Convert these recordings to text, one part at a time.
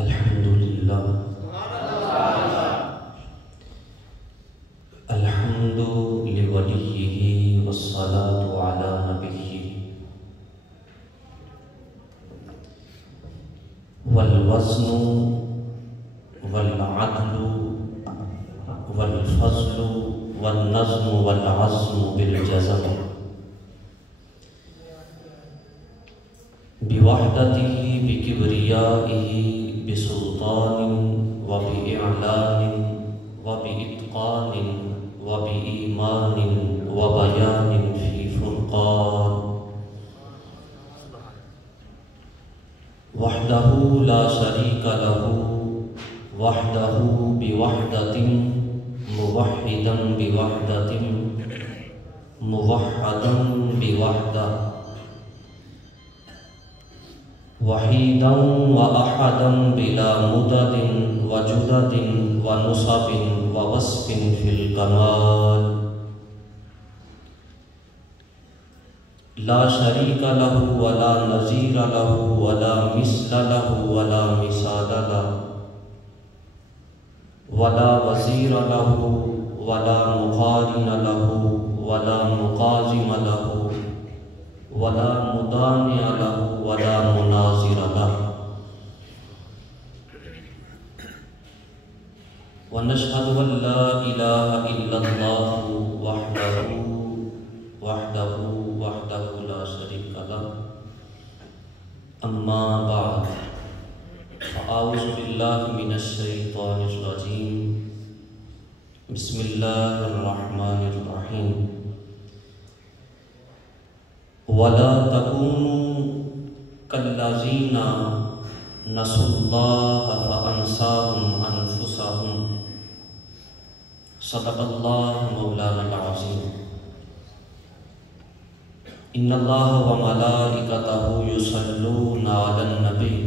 الحمدللہ الحمد لولیہ والصلاة علی نبیہ والوزن والعدل والفضل والنظم والعزم بالجزم بوحدته بكبريائه بسلطان وبإعلان وبإتقان وبإيمان وبيان في فرقان وحده لا شريك له وحده بوحدة موحدا بوحدة موحدا بوحدة وحيدا وأحدا بلا مدد وجدد ونصب ووصف في الكمال لا شريك له ولا نظير له ولا مثل له ولا مثال له ولا وزير له ولا مقارن له ولا مقازم له ولا مدانع له ولا مناظر له ونشهد أن لا إله إلا الله وحده لا شريك له أما بعد فأعوذ بالله من الشيطان الرجيم بسم الله الرحمن الرحيم ولا تكونوا كالذين نسوا الله فأنساهم أنفسهم صدق الله مولانا العظيم إن الله وملائكته يصلون على النبي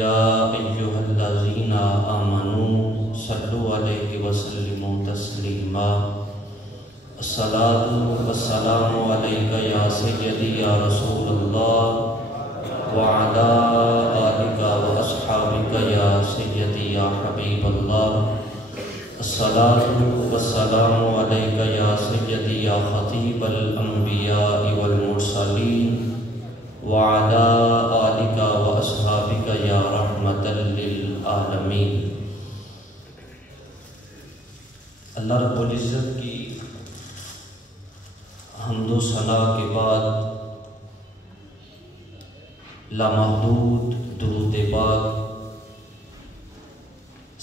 يا أيها الذين آمنوا صلوا عليه وسلموا تسليما الصلاة والسلام عليك يا سيدي يا رسول الله وعلى آلك وأصحابك يا سيدي يا حبيب الله الصلاة والسلام عليك يا سيدي يا خطيب الأنبياء والمرسلين وعلى آلك وأصحابك يا رحمة للعالمين۔ اللہ رب العزت کی حمد و ثنا کے بعد لامحدود درود پاک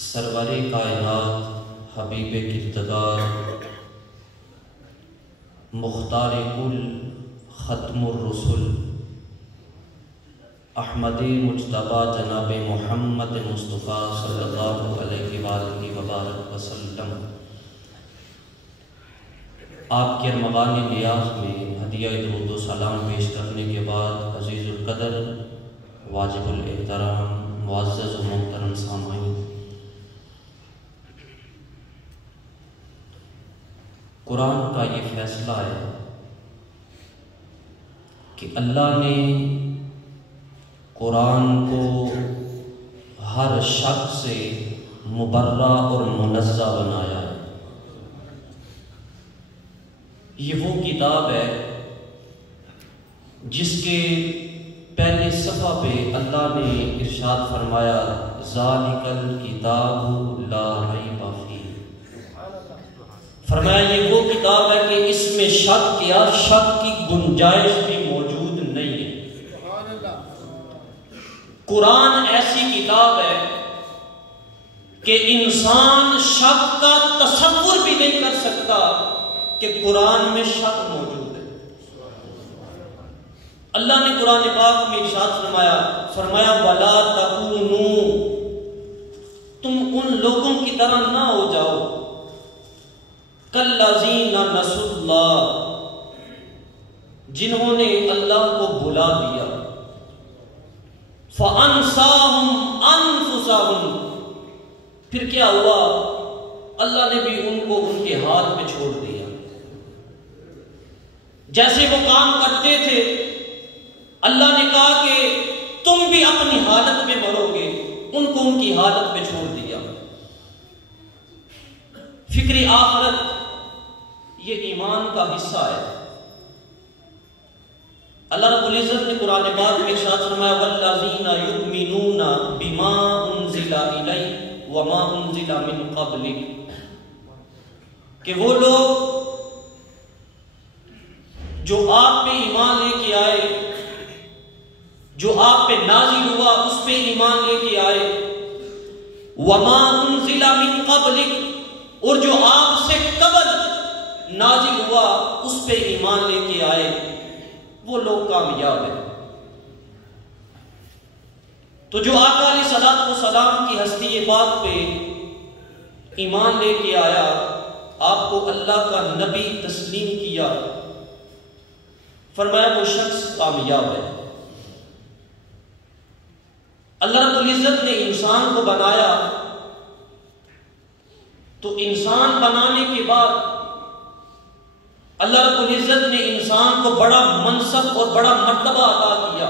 سرور کائنات حبیب کردگار مختار کل ختم الرسل احمد مجتبی جناب محمد مصطفیٰ صلی اللہ علیہ وآلہ وبارک وسلم آپ کے ارمغان نیاز میں ہدیہ درود و سلام پیش کرنے کے بعد عزیز القدر واجب الاحترام معزز و محترم سامعین، قرآن کا یہ فیصلہ ہے کہ اللہ نے قرآن کو ہر شک سے مبرہ اور منزہ بنایا ہے۔ یہ وہ کتاب ہے جس کے پہلے صفحہ پہ اللہ نے ارشاد فرمایا ذالک الکتاب لا ریب فیہ، فرمایا یہ وہ کتاب ہے کہ اس میں شک کی گنجائش بھی موجود نہیں ہے۔ قرآن ایسی کتاب ہے کہ انسان شک کا تصور بھی نہیں کر سکتا کہ قرآن میں شک موجود ہے۔ اللہ نے قرآن پاک میں ارشاد فرمایا وَلَا تَكُونُوا، تم ان لوگوں کی طرح نہ ہو جاؤ كَالَّذِينَ نَسُوا اللَّهَ، جنہوں نے اللہ کو بھلا دیا، فَأَنْسَاهُمْ أَنفُسَهُمْ، پھر کیا ہوا؟ اللہ نے بھی ان کو ان کے ہاتھ میں چھوڑ دیا۔ جیسے وہ کام کرتے تھے اللہ نے کہا کہ تم بھی اپنی حالت میں مرو گے، کی حالت میں چھوڑ دیا۔ فکر آخرت یہ ایمان کا حصہ ہے۔ اللہ رب العزت نے قرآن پاک میں ارشاد فرمایا والذین یؤمنون بما انزل الیک وما انزل من قبلک، کہ وہ لوگ جو آپ پہ ایمان لے کے آئے، جو آپ پہ نازل ہوا اس پہ ایمان لے کے آئے، وما انزل من قبلک، اور جو آپ سے قبل نازل ہوا اس پہ ایمان لے کے آئے، وہ لوگ کامیاب ہیں۔ تو جو آقا علیہ الصلوۃ والسلام کی ہستی پاک پہ ایمان لے کے آیا، آپ کو اللہ کا نبی تسلیم کیا، فرمایا وہ شخص کامیاب ہے۔ اللہ رب العزت نے انسان کو بنایا، تو انسان بنانے کے بعد اللہ رب العزت نے انسان کو بڑا منصب اور بڑا مرتبہ عطا کیا،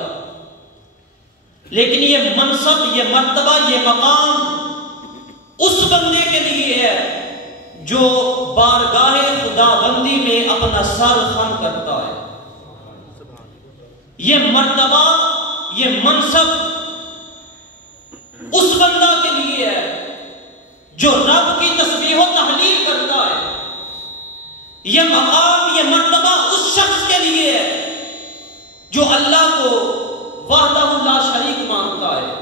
لیکن یہ منصب، یہ مرتبہ، یہ مقام اس بندے کے لیے ہے جو بارگاہ خدا بندی میں اپنا سر خم کرتا ہے۔ یہ مرتبہ، یہ منصب اس بندہ کے لیے ہے جو رب کی تسبیح و تحلیل کرتا ہے۔ یہ مقام، یہ مرتبہ اس شخص کے لیے ہے جو اللہ کو وحدہ لا شریک مانتا ہے۔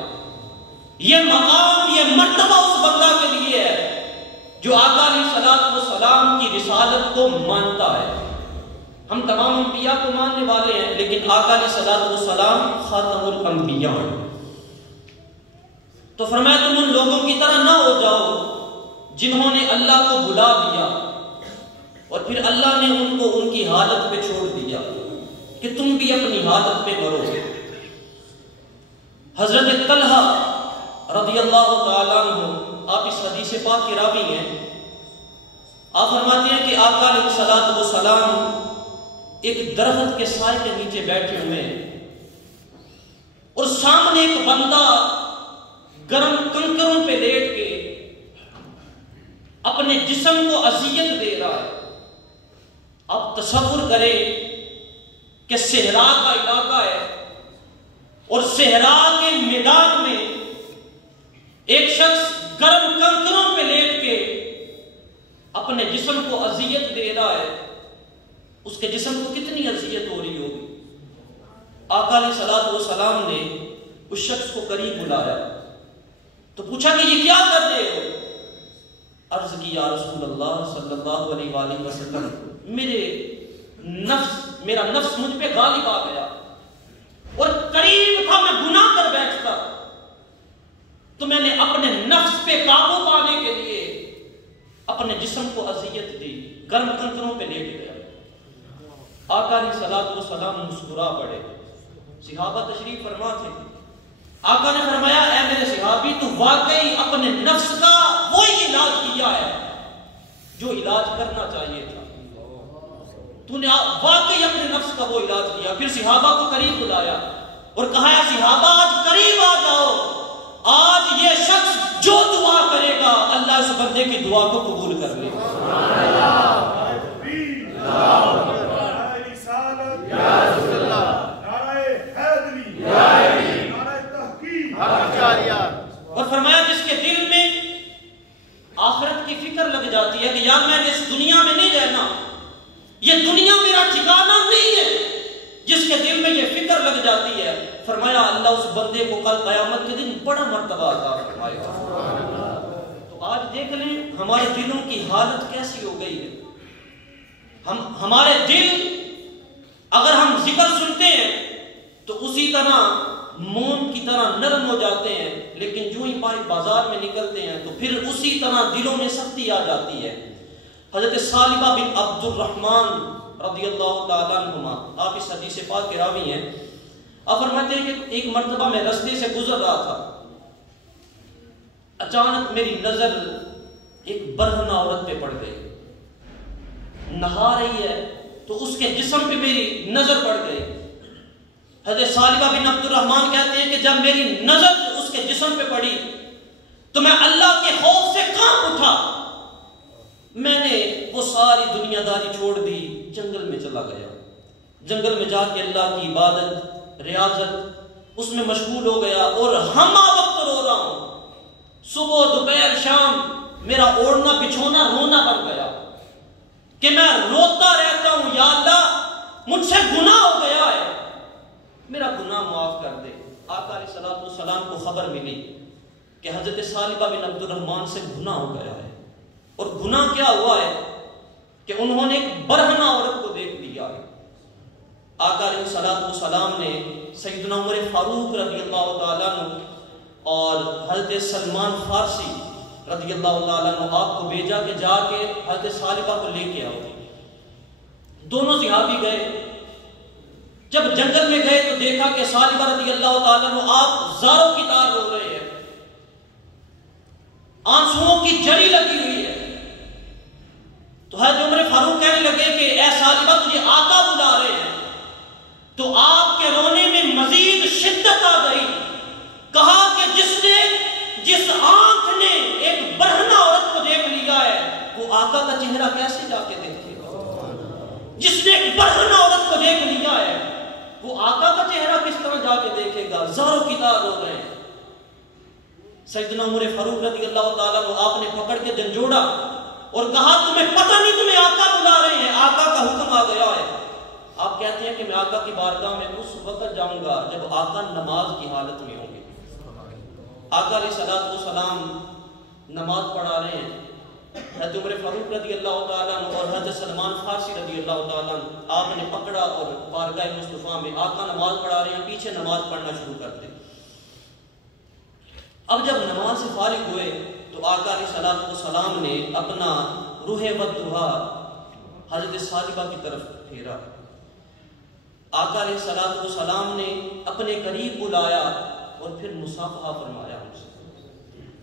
یہ مقام، یہ مرتبہ اس بندہ کے لیے ہے جو آقا علیہ الصلوۃ والسلام کی رسالت کو مانتا ہے۔ ہم تمام انبیاء کو ماننے والے ہیں، لیکن آقا علیہ الصلوۃ والسلام خاتم الانبیاء ہیں۔ تو فرمایا تم ان لوگوں کی طرح نہ ہو جاؤ جنہوں نے اللہ کو بھلا دیا اور پھر اللہ نے ان کو ان کی حالت پہ چھوڑ دیا کہ تم بھی اپنی حالت پہ مرو گے۔ حضرت طلحہ رضی اللہ تعالیٰ عنہ، آپ اس حدیث پاک کے راوی ہیں، آپ فرماتے ہیں کہ آقا علیہ الصلوۃ والسلام ایک درخت کے سائے کے نیچے بیٹھے ہوئے ہیں اور سامنے ایک بندہ گرم کنکروں پہ لیٹ کے اپنے جسم کو اذیت دے رہا ہے۔ آپ تصور کریں کہ صحرا کا علاقہ ہے اور صحرا کے میدان میں ایک شخص گرم کنکروں پہ لیٹ کے اپنے جسم کو اذیت دے رہا ہے، اس کے جسم کو کتنی اذیت ہو رہی ہوگی۔ آقا علیہ الصلوۃ والسلام نے اس شخص کو قریب بلایا تو پوچھا کہ یہ کیا کر رہے ہو؟ عرض کی یا رسول اللہ صلی اللہ علیہ وآلہ وسلم، میرا نفس مجھ پہ غالب آ گیا اور قریب تھا میں گناہ کر بیٹھتا، تو میں نے اپنے نفس پہ قابو پانے کے لیے اپنے جسم کو اذیت دی، گرم کنکروں پہ لیٹ گیا۔ آقا علیہ الصلوۃ والسلام مسکرا پڑے، صحابہ تشریف فرما تھے۔ آقا نے فرمایا اے میرے صحابی، تو واقعی اپنے نفس کا وہی علاج کیا ہے جو علاج کرنا چاہیے تھا، تو نے واقعی اپنے نفس کا وہ علاج کیا۔ پھر صحابہ کو قریب بلایا اور کہا یا صحابہ آج قریب آ جاؤ، آج یہ شخص جو دعا کرے گا اللہ اس بندے کی دعا کو قبول کر لے گا۔ اور فرمایا جس کے دل میں آخرت کی فکر لگ جاتی ہے کہ یار میں نے اس دنیا میں نہیں رہنا، یہ دنیا میرا ٹھکانہ نہیں ہے، جس کے دل میں یہ فکر لگ جاتی ہے، فرمایا اللہ اس بندے کو کل قیامت کے دن بڑا مرتبہ عطا فرمائے گا۔ تو آج دیکھ لیں ہمارے دلوں کی حالت کیسی ہو گئی ہے۔ ہمارے دل اگر ہم ذکر سنتے ہیں تو اسی طرح موم کی طرح نرم ہو جاتے ہیں، لیکن جو ہی بازار میں نکلتے ہیں تو پھر اسی طرح دلوں میں سختی آ جاتی ہے۔ حضرت ثعلبہ بن عبد الرحمن رضی اللہ تعالیٰ عنہما، آپ اس حدیث پاک کے راوی ہیں، آپ فرماتے ہیں کہ ایک مرتبہ میں رستے سے گزر رہا تھا، اچانک میری نظر ایک برہنہ عورت پہ پڑ گئی، نہا رہی ہے تو اس کے جسم پہ میری نظر پڑ گئی۔ حضرت ثعلبہ بن عبد الرحمن کہتے ہیں کہ جب میری نظر اس کے جسم پہ پڑی تو میں اللہ کے خوف سے کانپ اٹھا. میں نے وہ ساری دنیا داری چھوڑ دی, جنگل میں چلا گیا. جنگل میں جا کے اللہ کی عبادت, ریاضت اس میں مشغول ہو گیا, اور ہمہ وقت رو رہا ہوں. صبح دوپہر شام میرا اوڑھنا بچھونا رونا بن گیا کہ میں روتا رہتا ہوں, یا اللہ مجھ سے گناہ ہو گیا ہے, میرا گناہ معاف کر دے. آقا علیہ الصلوۃ والسلام کو خبر ملی کہ حضرت ثعلبہ بن عبد الرحمن سے گناہ ہو گیا ہے. اور گناہ کیا ہوا ہے کہ انہوں نے ایک برہنہ عورت کو دیکھ لیا ہے. آقا علیہ الصلوۃ والسلام نے سیدنا عمر فاروق رضی اللہ تعالیٰ عنہ اور حضرت سلمان فارسی رضی اللہ تعالیٰ عنہ آپ کو بھیجا کہ جا کے حضرت ثعلبہ کو لے کے آؤ. دونوں صحابی گئے. جب جنگل میں گئے تو دیکھا کہ ثعلبہ رضی اللہ تعالیٰ عنہ آپ زاروں کی طرح رو رہے ہیں, آنسوؤں کی جری لگی ہوئی ہے. تو حضرت عمر فاروق کہنے لگے کہ اے ثعلبہ تجھے آقا بلا رہے ہیں. تو آپ کے رونے میں مزید شدت آ گئی. کہا کہ جس آنکھ نے ایک برہنہ عورت کو دیکھ لیا ہے وہ آقا کا چہرہ کیسے جا کے دیکھے گا؟ جس نے ایک برہنہ عورت کو دیکھ لیا ہے وہ آقا کا چہرہ کس طرح جا کے دیکھے گا؟ زاروں کی طرح رو رہے ہیں. سیدنا عمر فاروق رضی اللہ تعالیٰ کو آپ نے پکڑ کے جھنجھوڑا اور کہا تمہیں پتہ نہیں تمہیں آقا بلا رہے ہیں, آقا کا حکم آ گیا ہے. آپ کہتے ہیں کہ میں آقا کی بارگاہ میں اس وقت جاؤں گا جب آقا نماز کی حالت میں ہوں گے. آقا علیہ الصلوۃ والسلام نماز پڑھا رہے ہیں. حضرت عمر فاروق رضی اللہ تعالیٰ عنہ اور حضرت سلمان فارسی رضی اللہ تعالیٰ عنہ آپ نے پکڑا اور بارگاہ مصطفیٰ میں آقا نماز پڑھا رہے ہیں, پیچھے نماز پڑھنا شروع کر دیں. اب جب نماز سے فارغ ہوئے تو آقا علیہ الصلوۃ والسلام نے اپنا روح والدہا حضرت ثعلبہ کی طرف پھیرا. آقا علیہ الصلوۃ والسلام نے اپنے قریب بلایا اور پھر مصافحہ فرمایا مجھ سے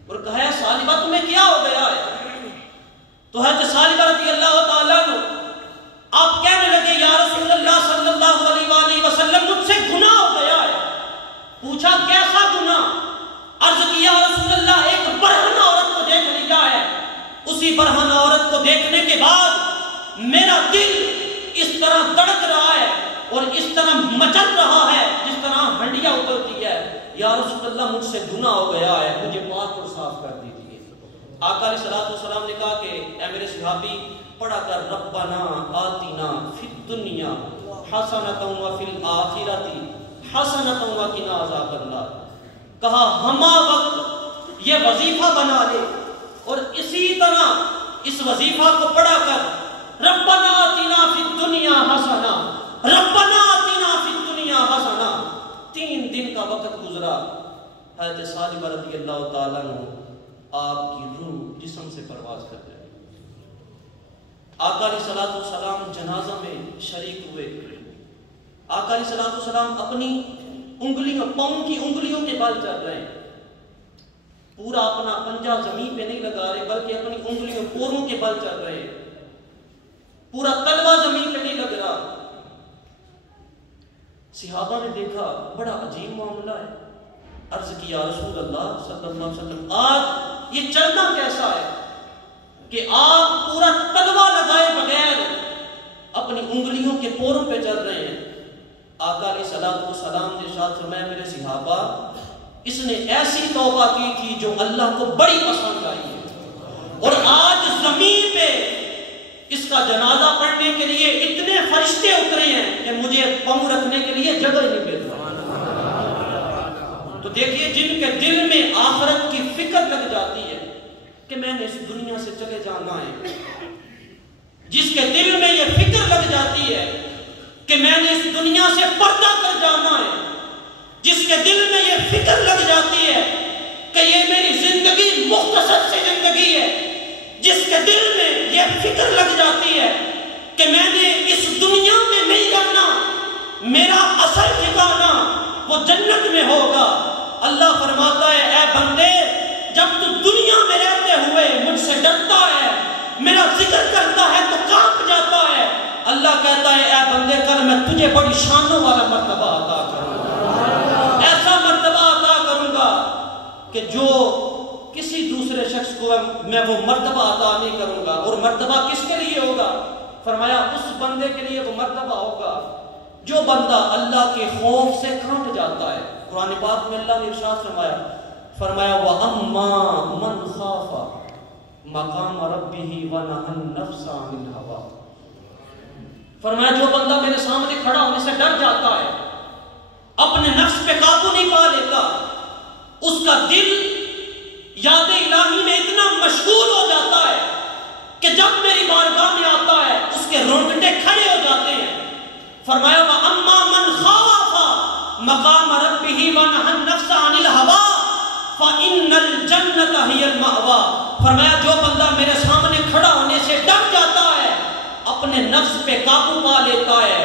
اور کہا ثعلبہ تمہیں کیا ہو گیا ہے؟ تو حضرت ثعلبہ رضی اللہ تعالیٰ عنہ آپ کہنے لگے یا رسول اللہ صلی اللہ علیہ وآلہ وسلم مجھ سے گناہ ہو گیا ہے. پوچھا کیسا گناہ؟ عرض کیا رسول اللہ ایک برہنہ عورت کو دیکھ لیا ہے. اسی برہنہ عورت کو دیکھنے کے بعد میرا دل اس طرح دڑک رہا ہے اور اس طرح مچل رہا ہے جس طرح ہنڈیاں ابلتی ہے. یا رسول اللہ مجھ سے گناہ ہو گیا ہے, مجھے پاک اور صاف کر دیجیے. آقا علیہ الصلوۃ والسلام نے کہا کہ اے میرے صحابی پڑھا کر ربنا آتنا فی الدنیا حسنۃ وفی الآخرۃ حسنۃ وقنا عذاب النار. کہا ہمہ وقت یہ وظیفہ بنا لے اور اسی طرح اس وظیفہ کو پڑھا کر ربنا آتنا فی الدنیا حسنہ ربنا آتنا فی الدنیا حسنہ. 3 دن کا وقت گزرا. حضرت ثعلبہ رضی اللہ تعالیٰ عنہ آپ کی روح جسم سے پرواز کر جائے. آقا علیہ الصلوۃ والسلام جنازہ میں شریک ہوئے. آقا علیہ الصلوۃ والسلام اپنی انگلیوں پاؤں کی انگلیوں کے بل چل رہے ہیں. پورا اپنا پنجہ زمین پہ نہیں لگا رہے بلکہ اپنی انگلیوں پوروں کے بل چل رہے ہیں. پورا تلوا زمین پہ نہیں لگ رہا. صحابہ نے دیکھا بڑا عجیب معاملہ ہے. عرض کیا رسول اللہ صلی اللہ علیہ وسلم آج یہ چلنا کیسا ہے کہ آپ پورا تلوا لگائے بغیر اپنی انگلیوں کے پوروں پہ چل رہے ہیں. آقا علیہ الصلوۃ والسلام نے ارشاد فرمایا میرے صحابہ اس نے ایسی توبہ کی تھی جو اللہ کو بڑی پسند آئی ہے اور آج زمین پہ اس کا جنازہ پڑھنے کے لیے اتنے فرشتے اترے ہیں کہ مجھے پاؤں رکھنے کے لیے جگہ نہیں مل رہی. تو دیکھیے جن کے دل میں آخرت کی فکر لگ جاتی ہے کہ میں نے اس دنیا سے چلے جانا ہے, جس کے دل میں یہ فکر لگ جاتی ہے کہ میں نے اس دنیا سے پردہ کر جانا ہے, جس کے دل میں یہ فکر لگ جاتی ہے کہ یہ میری زندگی مختصر سی زندگی ہے, جس کے دل میں یہ فکر لگ جاتی ہے کہ میں نے اس دنیا میں نہیں رہنا, میرا اصل ٹھکانہ وہ جنت میں ہوگا. اللہ فرماتا ہے اے بندے جب تو دنیا میں رہتے ہوئے مجھ سے ڈرتا ہے, میرا ذکر کرتا ہے تو کانپ جاتا ہے, اللہ کہتا ہے اے بندے کل میں تجھے بڑی شانوں والا مرتبہ عطا کروں گا, ایسا مرتبہ عطا کروں گا کہ جو کسی دوسرے شخص کو میں وہ مرتبہ عطا نہیں کروں گا. اور مرتبہ کس کے لیے ہوگا؟ فرمایا اس بندے کے لیے وہ مرتبہ ہوگا جو بندہ اللہ کے خوف سے کانپ جاتا ہے. قرآن پاک میں اللہ نے ارشاد فرمایا وَأَمَّا مَنْ خَافَ مَقَامَ رَبِّهِ وَنَهَى النَّفْسَ عَنِ الْهَوَىٰ. فرمایا جو بندہ میرے سامنے کھڑا ہونے سے ڈر جاتا ہے، اپنے نفس پہ قابو نہیں پا لیتا، اس کا دل یاد الہی میں اتنا مشغول ہو جاتا ہے کہ جب میری بارگاہ میں آتا ہے اس کے رونگٹے کھڑے ہو جاتے ہیں. فرمایا وَأَمَّا مَنْ خَافَ مَقَامَ رَبِّهِ وَنَهَى النَّفْسَ عَنِ الْهَوَىٰ فَإِنَّ الْجَنَّةَ هِيَ الْمَأْوَىٰ. فرمایا جو بندہ میرے سامنے کھڑا ہونے سے ڈر جاتا ہے، اپنے نفس پہ قابو پا لیتا ہے،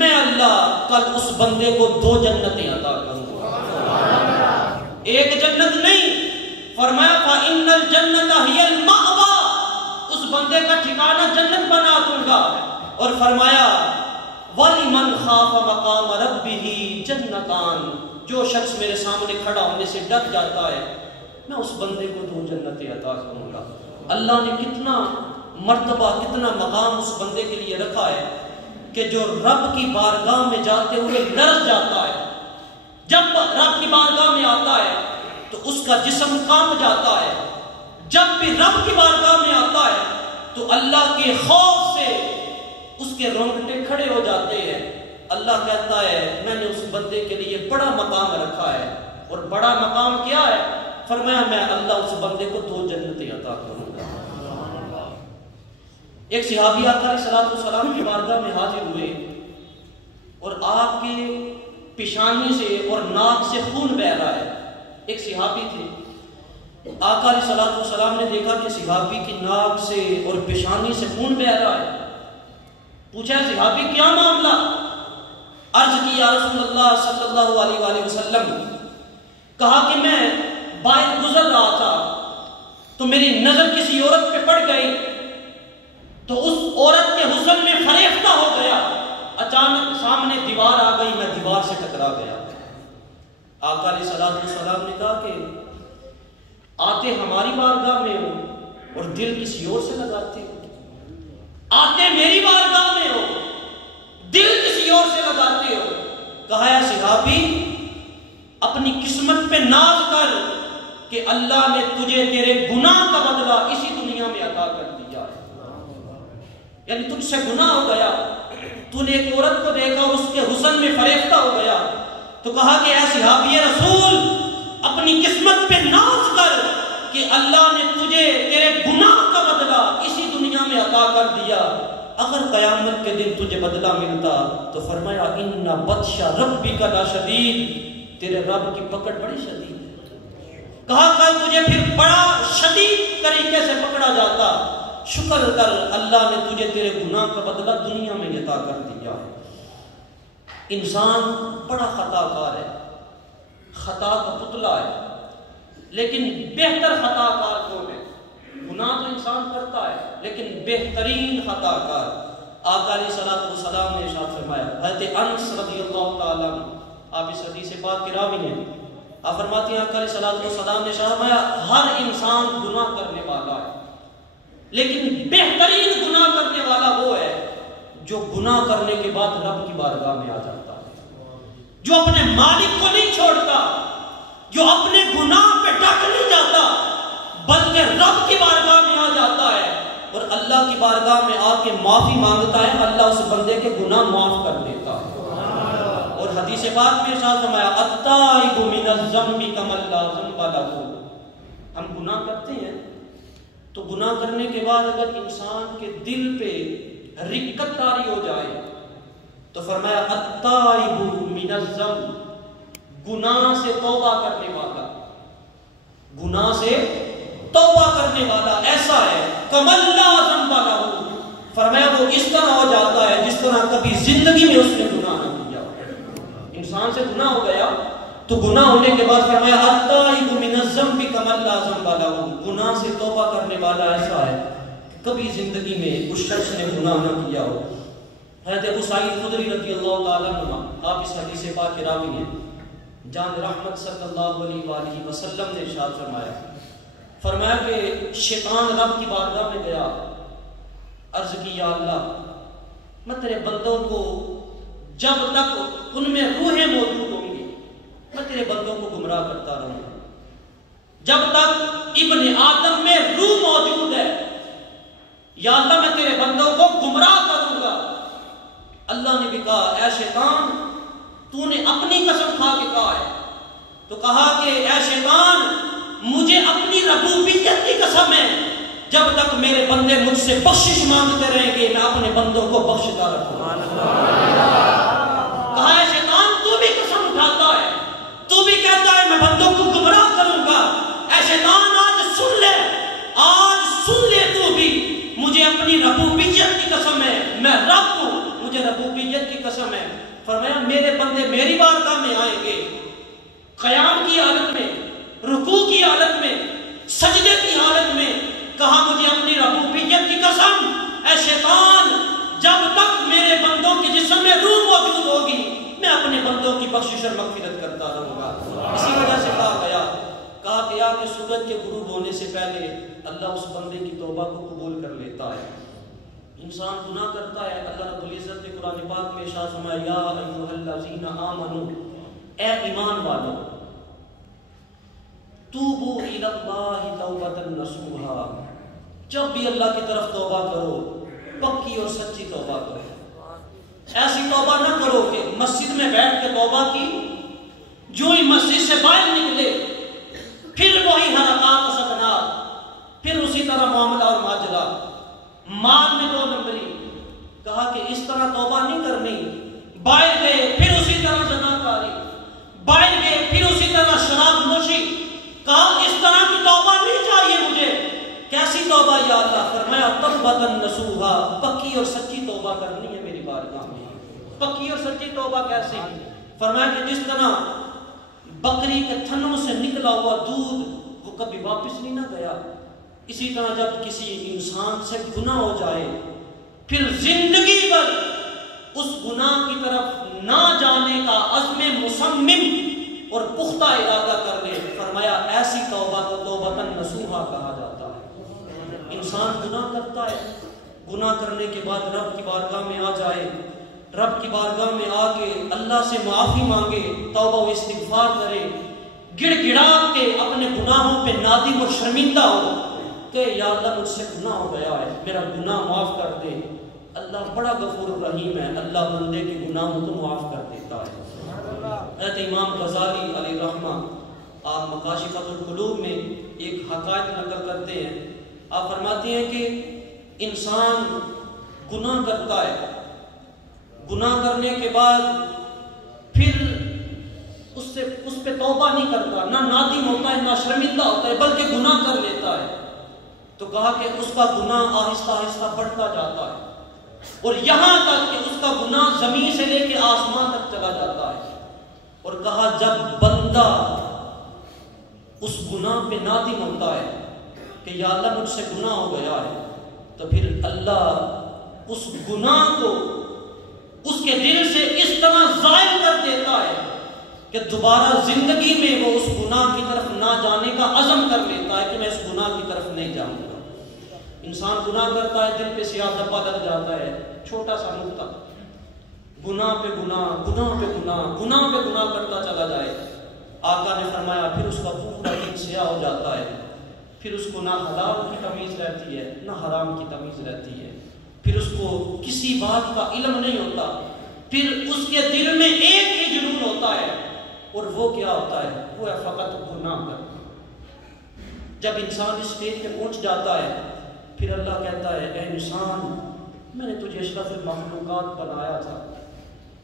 میں اللہ کل اس بندے کو 2 جنتیں عطا کروں گا. ایک جنت نہیں، فرمایا فَإِنَّ الْجَنَّةَ هِيَ الْمَأْوَىٰ، اس بندے کا ٹھکانہ جنت بنا دوں گا. اور فرمایا وَلِمَنْ خَافَ مَقَامَ رَبِّهِ جَنَّتَانِ، جو شخص میرے سامنے کھڑا ہونے سے ڈر جاتا ہے میں اس بندے کو 2 جنتیں عطا کروں گا. اللہ نے کتنا مرتبہ، کتنا مقام اس بندے کے لیے رکھا ہے کہ جو رب کی بارگاہ میں جاتے ہوئے لرز جاتا ہے، جب رب کی بارگاہ میں آتا ہے تو اس کا جسم کانپ جاتا ہے. جب بھی رب کی بارگاہ میں آتا ہے تو اللہ کے خوف سے اس کے رونگٹے کھڑے ہو جاتے ہیں. اللہ کہتا ہے میں نے اس بندے کے لیے بڑا مقام رکھا ہے. اور بڑا مقام کیا ہے؟ فرمایا میں اللہ اس بندے کو 2 جنتیں عطا کروں گا. ایک صحابی آقا علیہ الصلوۃ والسلام کی بارگاہ میں حاضر ہوئے اور آپ کے پیشانی سے اور ناک سے خون بہہ رہا ہے. ایک صحابی تھے، آقا علیہ الصلوۃ والسلام نے دیکھا کہ صحابی کی ناک سے اور پیشانی سے خون بہہ رہا ہے. پوچھا صحابی کیا معاملہ؟ عرض کی یا رسول اللہ صلی اللہ علیہ وآلہ وسلم، کہا کہ میں باہر گزر رہا تھا تو میری نظر کسی عورت پہ پڑ گئی تو اس عورت کے حسن میں فریفتہ ہو گیا. اچانک سامنے دیوار آ گئی، میں دیوار سے ٹکرا گیا. آقا علیہ الصلوۃ والسلام نے کہا کہ آتے ہماری بارگاہ میں ہو اور دل کسی اور سے لگاتے ہو، آتے میری بارگاہ میں ہو دل کسی اور سے لگاتے ہو. کہا یا صحابی اپنی قسمت پہ ناز کر کہ اللہ نے تجھے تیرے گناہ کا بدلہ اسی دنیا میں عطا کر دیا ہے. یعنی تجھ سے گناہ ہو گیا، تو نے ایک عورت کو دیکھا اور اس کے حسن میں فریفتہ ہو گیا تو کہا کہ اے صحابی رسول اپنی قسمت پہ ناز کر کہ اللہ نے تجھے تیرے گناہ کا بدلہ اسی دنیا میں عطا کر دیا. اگر قیامت کے دن تجھے بدلہ ملتا تو فرمایا ان بطش ربک لشدید، تیرے رب کی پکڑ بڑی شدید ہے. کہا کل تجھے پھر بڑا شدید طریقے سے پکڑا جاتا. شکر کر اللہ نے تجھے تیرے گناہ کا بدلہ دنیا میں عطا کر دیا ہے. انسان بڑا خطا کار ہے، خطا کا پتلا ہے، لیکن بہتر خطا کار کون ہے؟ گناہ تو انسان کرتا ہے لیکن بہترین خطا کار آقا علیہ الصلوۃ والسلام نے ارشاد فرمایا. حضرت انس رضی اللہ تعالیٰ عنہ، آپ اس حدیث پاک کے راوی ہیں، آپ فرماتے ہیں آقا علیہ الصلوۃ والسلام نے ارشاد فرمایا ہر انسان گناہ کرنے والا ہے لیکن بہترین گناہ کرنے والا وہ ہے جو گناہ کرنے کے بعد رب کی بارگاہ میں آ جاتا ہے، جو اپنے مالک کو نہیں چھوڑتا، جو اپنے گناہ پہ ڈٹ نہیں جاتا بلکہ رب کی بارگاہ میں آ جاتا ہے اور اللہ کی بارگاہ میں آ کے معافی مانگتا ہے. اللہ اس بندے کے گناہ معاف کر دیتا ہے. اور حدیث پاک میں ارشاد فرمایا التائب من الذنب کمن لا ذنب له. ہم گناہ کرتے ہیں تو گناہ کرنے کے بعد اگر انسان کے دل پہ رقت طاری ہو جائے تو فرمایا التائب من الذنب، گناہ سے توبہ کرنے والا، گناہ سے توبہ کرنے والا ایسا ہے کمن لا ذنب له، فرمایا وہ اس طرح ہو جاتا ہے جس طرح کبھی زندگی میں اس نے گناہ نہ کیا. انسان سے گناہ ہو گیا تو گناہ ہونے کے بعد فرمایا التائب من الذنب کمن لا ذنب له، گناہ سے توبہ کرنے والا ایسا ہے کبھی زندگی میں اس شخص نے گناہ نہ کیا ہو. حضرت ابو سعید خدری رضی اللہ تعالیٰ عنہ، آپ اس حدیث پاک کے راوی ہیں، جان رحمت صلی اللہ علیہ وآلہ وسلم نے ارشاد فرمایا فرمایا کہ شیطان رب کی بارگاہ میں گیا، عرض کی یا اللہ میں تیرے بندوں کو جب تک ان میں روحیں موجود ہوں گی میں تیرے بندوں کو گمراہ کرتا رہوں گا، جب تک ابن آدم میں روح موجود ہے یا اللہ میں تیرے بندوں کو گمراہ کروں گا۔ اللہ نے بھی کہا اے شیطان تو نے اپنی قسم کھا کے کہا ہے، تو کہا کہ اے شیطان مجھے اپنی ربوبیت کی قسم ہے جب تک میرے بندے مجھ سے بخشش مانگتے رہیں گے میں اپنے بندوں کو بخشتا رکھوں گا۔ کہا ہے شیطان تو بھی قسم اٹھاتا ہے، تو بھی کہتا ہے میں بندوں کو گمراہ کروں گا، اے شیطان آج سن لے تو بھی مجھے اپنی ربوبیت کی قسم ہے، میں رب ہوں، مجھے ربوبیت کی قسم ہے۔ فرمایا میرے بندے میری بارگاہ میں آئیں گے قیام کی حالت میں، رکوع کی حالت میں، سجدے کی حالت میں، کہا مجھے اپنی ربوبیت کی قسم اے شیطان جب تک میرے بندوں کے جسم میں روح موجود ہوگی میں اپنے بندوں کی بخشش اور مغفرت کرتا رہوں گا۔ اسی وجہ سے کہا گیا کہ سورج کے غروب ہونے سے پہلے اللہ اس بندے کی توبہ کو قبول کر لیتا ہے۔ انسان گناہ کرتا ہے، اللہ رب العزت نے قرآن پاک میں ارشاد فرمایا یا ایھا الذین آمنوا، اے ایمان والو توبوا الی اللہ توبۃ نصوحا، جب بھی اللہ کی طرف توبہ کرو پکی اور سچی توبہ کرو، ایسی توبہ نہ کرو کہ مسجد میں بیٹھ کے توبہ کی، جو ہی مسجد سے باہر نکلے پھر وہی حرکات و سکنات، پھر اسی طرح معاملہ اور ماجرا، مال میں 2 نمبری۔ کہا کہ اس طرح توبہ نہیں کرنی، باہر گئے پھر اسی طرح زناکاری، باہر گئے پھر اسی طرح شراب نوشی، کہا اس طرح کی توبہ نہیں چاہیے مجھے۔ کیسی توبہ یا اللہ؟ فرمایا توبۃ نصوحا، پکی اور سچی توبہ کرنی ہے میری بارگاہ میں۔ پکی اور سچی توبہ کیسے؟ فرمایا کہ جس طرح بکری کے تھنوں سے نکلا ہوا دودھ وہ کبھی واپس نہیں نہ گیا، اسی طرح جب کسی انسان سے گناہ ہو جائے پھر زندگی بھر اس گناہ کی طرف نہ جانے کا عزم مصمم اور پختہ ارادہ کر لے، فرمایا ایسی توبہ کو توبۃ نصوحا کہا جاتا ہے۔ انسان گناہ کرتا ہے، گناہ کرنے کے بعد رب کی بارگاہ میں آ جائے، رب کی بارگاہ میں آ کے اللہ سے معافی مانگے، توبہ و استغفار کرے، گڑ گڑا کے اپنے گناہوں پہ نادم اور شرمندہ ہو کہ یا اللہ مجھ سے گناہ ہو گیا ہے، میرا گناہ معاف کر دے۔ اللہ بڑا غفور الرحیم ہے، اللہ بندے کے گناہوں کو معاف کر دیتا ہے۔ حضرت امام غزالی علیہ رحمہ آپ مکاشفۃ القلوب میں ایک حقائق نقل کرتے ہیں، آپ فرماتے ہیں کہ انسان گناہ کرتا ہے، گناہ کرنے کے بعد پھر اس پہ توبہ نہیں کرتا، نہ نادم ہوتا ہے نہ شرمندہ ہوتا ہے، بلکہ گناہ کر لیتا ہے، تو کہا کہ اس کا گناہ آہستہ آہستہ بڑھتا جاتا ہے اور یہاں تک کہ اس کا گناہ زمین سے لے کے آسمان تک چلا جاتا ہے، اور کہا جب بندہ اس گناہ پہ نادم ہوتا ہے کہ یا اللہ مجھ سے گناہ ہو گیا ہے، تو پھر اللہ اس گناہ کو اس کے دل سے اس طرح زائل کر دیتا ہے کہ دوبارہ زندگی میں وہ اس گناہ کی طرف نہ جانے کا عزم کر لیتا ہے کہ میں اس گناہ کی طرف نہیں جاؤں گا۔ انسان گناہ کرتا ہے، دل پہ سیاہ دھبا لگ جاتا ہے، چھوٹا سا نقطہ، گناہ پہ گناہ، گناہ پہ گناہ، گناہ پہ گناہ کرتا چلا جائے۔ آقا نے فرمایا پھر اس کا پورا دل سیاہ ہو جاتا ہے، پھر اس کو نہ حلال کی تمیز رہتی ہے نہ حرام کی تمیز رہتی ہے، پھر اس کو کسی بات کا علم نہیں ہوتا، پھر اس کے دل میں ایک ہی جنون ہوتا ہے، اور وہ کیا ہوتا ہے؟ وہ ہے فقط گناہ کرنا۔ جب انسان اس اسٹیج پہ پہنچ جاتا ہے پھر اللہ کہتا ہے اے انسان میں نے تجھے اشرف المخلوقات بنایا تھا،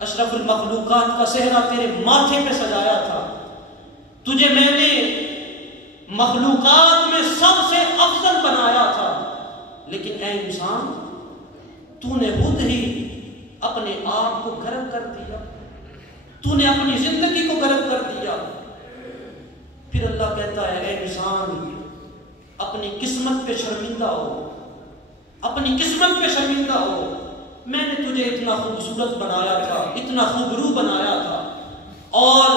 اشرف المخلوقات کا صحرا تیرے ماتھے پہ سجایا تھا، تجھے میں نے مخلوقات میں سب سے افضل بنایا تھا، لیکن اے انسان تو نے خود ہی اپنے آپ کو غرق کر دیا، تو نے اپنی زندگی کو غرق کر دیا۔ پھر اللہ کہتا ہے اے انسان اپنی قسمت پہ شرمندہ ہو، اپنی قسمت پہ شرمندہ ہو، میں نے تجھے اتنا خوبصورت بنایا تھا، اتنا خوبرو بنایا تھا، اور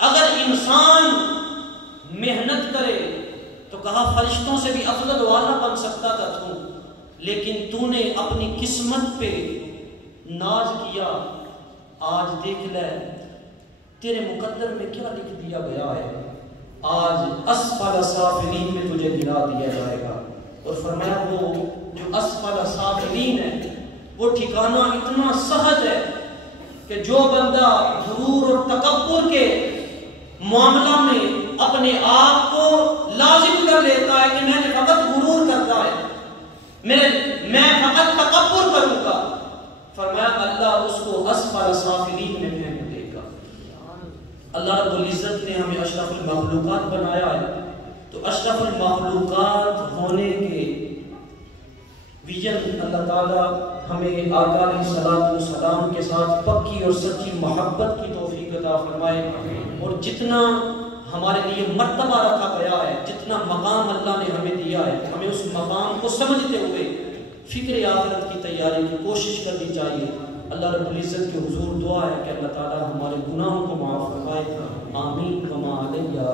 اگر انسان محنت کرے تو کہا فرشتوں سے بھی افضل والا بن سکتا تھا تو، لیکن تو نے اپنی قسمت پہ ناز کیا۔ آج دیکھ لے تیرے مقدر میں کیا لکھ دیا گیا ہے، آج اسفل سافلین میں تجھے گرا دیا جائے گا۔ اور فرمایا وہ جو اسفل سافلین ہے وہ ٹھکانہ اتنا سخت ہے کہ جو بندہ غرور اور تکبر کے معاملہ میں اپنے آپ کو لازم کر لیتا ہے کہ میں نے فقط غرور کرتا ہے، میں فقط تکبر کروں گا، فرمایا اللہ اس کو اسفل سافلین میں پھینک دے گا۔ اللہ رب العزت نے ہمیں اشرف المخلوقات بنایا ہے، تو اشرف المخلوقات ہونے کے ویژن اللہ تعالیٰ ہمیں آقا علیہ السلام کے ساتھ پکی اور سچی محبت کی توفیق عطا فرمائے، اور جتنا ہمارے لیے مرتبہ رکھا گیا ہے، جتنا مقام اللہ نے ہمیں دیا ہے، ہمیں اس مقام کو سمجھتے ہوئے فکر آخرت کی تیاری کی کوشش کرنی چاہیے۔ اللہ رب العزت کے حضور دعا ہے کہ اللہ تعالیٰ ہمارے گناہوں کو معاف فرمائے، آمین۔ وما علیہ الا